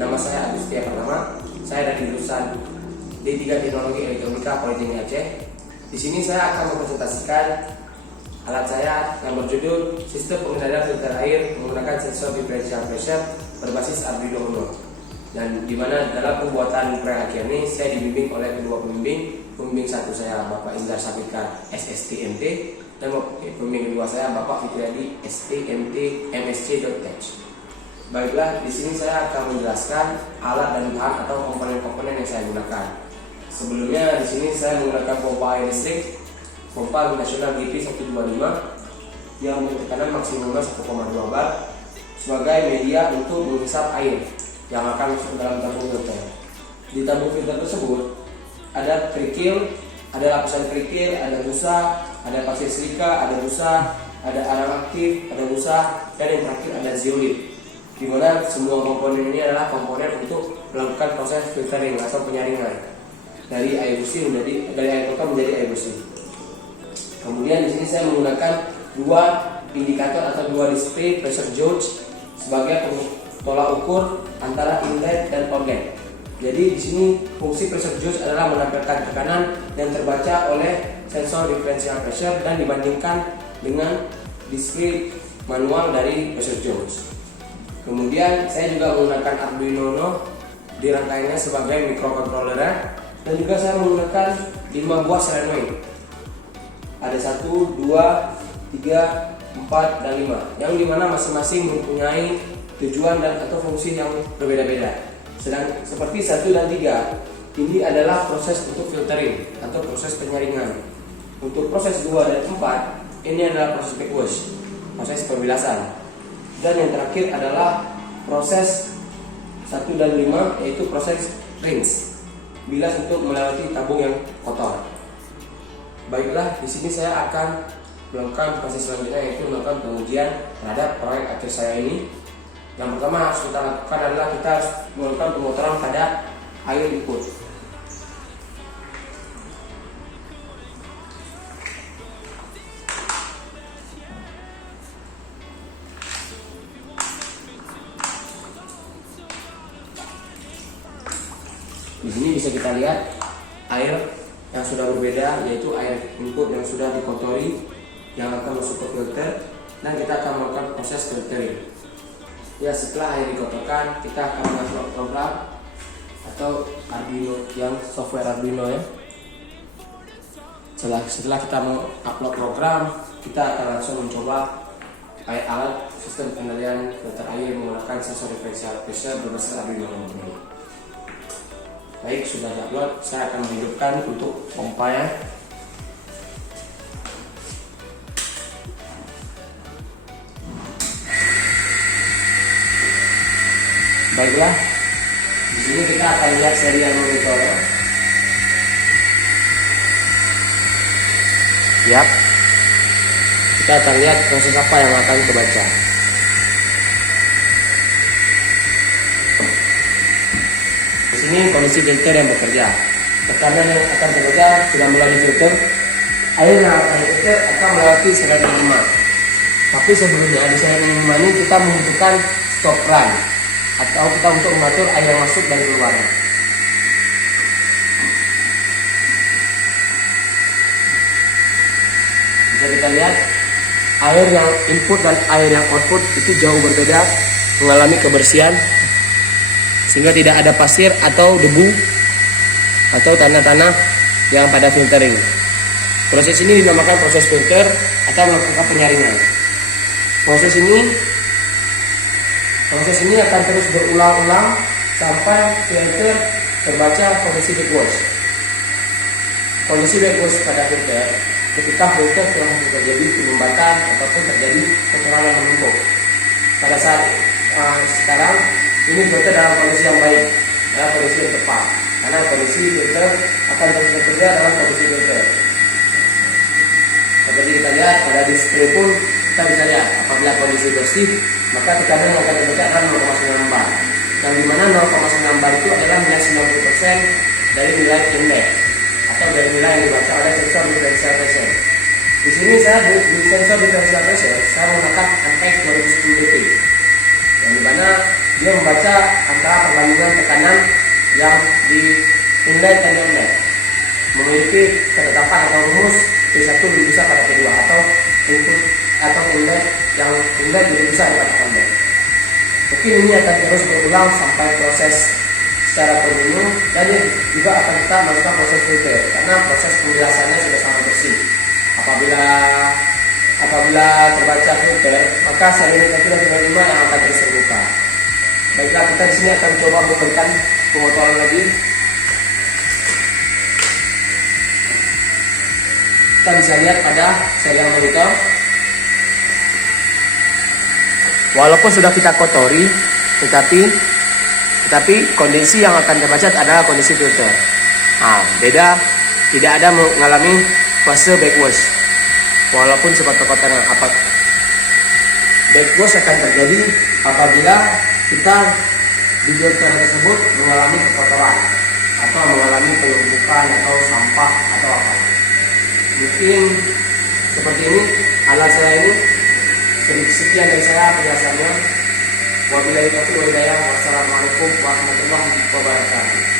Nama saya Agus Setia Pratama. Saya dari jurusan D3 Teknologi Elektronika Politeknik Aceh. Di sini saya akan mempresentasikan alat saya yang berjudul Sistem Pengendalian Filter Air menggunakan sensor differential pressure berbasis Arduino Uno. Dan di mana dalam pembuatan proyek akhir ini saya dibimbing oleh kedua pembimbing. Pembimbing satu saya Bapak Indra Sapika SSTMT dan pembimbing kedua saya Bapak Fitriadi STMT MSc.Tech. Baiklah, di sini saya akan menjelaskan alat dan bahan atau komponen-komponen yang saya gunakan. Sebelumnya di sini saya menggunakan pompa air listrik, pompa nasional GP 125 yang memiliki tekanan maksimum 1,2 bar sebagai media untuk menghisap air yang akan masuk dalam tabung filter. Di tabung filter tersebut ada kerikil, ada lapisan kerikil, ada busa, ada pasir silika, ada busa, ada arang aktif, ada busa, dan yang terakhir ada zeolit. Di mana semua komponen ini adalah komponen untuk melakukan proses filtering atau penyaringan dari air bersih dari air kotor menjadi air bersih. Kemudian di sini saya menggunakan dua indikator atau dua display pressure gauge sebagai tolak ukur antara inlet dan outlet. Jadi di sini fungsi pressure gauge adalah menampilkan tekanan yang terbaca oleh sensor differential pressure dan dibandingkan dengan display manual dari pressure gauge. Kemudian saya juga menggunakan Arduino Uno di rangkaiannya sebagai microcontroller dan juga saya menggunakan 5 buah solenoid. Ada 1, 2, 3, 4, dan 5 yang dimana masing-masing mempunyai tujuan dan atau fungsi yang berbeda-beda. Sedang seperti 1 dan 3 ini adalah proses untuk filtering atau proses penyaringan. Untuk proses 2 dan 4 ini adalah proses backwash, proses pembilasan. Dan yang terakhir adalah proses 1 dan 5 yaitu proses rinse, bilas untuk melewati tabung yang kotor. Baiklah, di sini saya akan melakukan proses selanjutnya yaitu melakukan pengujian terhadap proyek akhir saya ini. Yang pertama harus kita lakukan adalah kita harus melakukan pemotoran pada air input. Di sini bisa kita lihat air yang sudah berbeda, yaitu air input yang sudah dikotori yang akan masuk ke filter, dan kita akan melakukan proses filtering. Ya, setelah air dikotorkan, kita akan masuk program atau Arduino yang software Arduino ya. Setelah kita mengupload program, kita akan langsung mencoba alat sistem pengendalian filter air menggunakan sensor differential pressure berbasis Arduino ini. Baik, sudah diupload, saya akan menghidupkan untuk pompa ya. Baiklah, di sini kita akan lihat serial monitor ya. Yap, kita akan lihat proses apa yang akan kebaca. Di sini kondisi filter yang bekerja. Tekanan yang akan terbaca sudah melalui filter. Air yang akan filter akan melewati salinan 5. Tapi sebelumnya di salinan 5 ini kita membutuhkan stop run atau kita untuk mengatur air yang masuk dan keluar. Bisa kita lihat air yang input dan air yang output itu jauh berbeda, mengalami kebersihan sehingga tidak ada pasir atau debu atau tanah-tanah yang pada filtering. Proses ini dinamakan proses filter atau melakukan penyaringan. Proses ini akan terus berulang-ulang sampai filter terbaca kondisi backwash. Kondisi backwash pada filter ketika filter telah terjadi pelembatan ataupun terjadi kotoran yang menumpuk. Pada saat sekarang ini filter dalam kondisi yang baik, dalam kondisi yang tepat, karena kondisi filter akan terus bekerja dalam kondisi filter. Seperti kita lihat pada display pun kita bisa lihat apabila kondisi bersih maka tekanan yang akan terbaca adalah 0,9 bar, yang dimana 0,9 bar itu adalah nilai 90% dari nilai inlet atau dari nilai yang dibaca oleh sensor differential pressure. Di sini saya di sensor differential pressure saya menggunakan MX 2010 DP, yang dimana dia membaca antara perbandingan tekanan yang di inlet dan di outlet, memiliki ketetapan atau rumus P1 lebih besar pada P2 atau input atau inlet yang inlet lebih besar daripada outlet. Mungkin ini akan terus berulang sampai proses secara kontinu, dan juga akan kita melakukan proses filter karena proses penjelasannya sudah sangat bersih. Apabila terbaca filter, maka salinan 1 dan 5 yang akan terus terbuka. Baiklah, kita di sini akan coba memberikan pemotoran lagi. Kita bisa lihat pada serial monitor, walaupun sudah kita kotori, tetapi kondisi yang akan terbaca adalah kondisi filter. Beda, tidak ada mengalami fase backwash. Walaupun sempat kotoran apa, backwash akan terjadi apabila kita di filter tersebut mengalami kotoran atau mengalami penumpukan atau sampah atau apa. Mungkin seperti ini alat saya ini. Sekian dari saya penjelasannya. Wabillahi taufiq wal hidayah. Wassalamualaikum warahmatullahi wabarakatuh.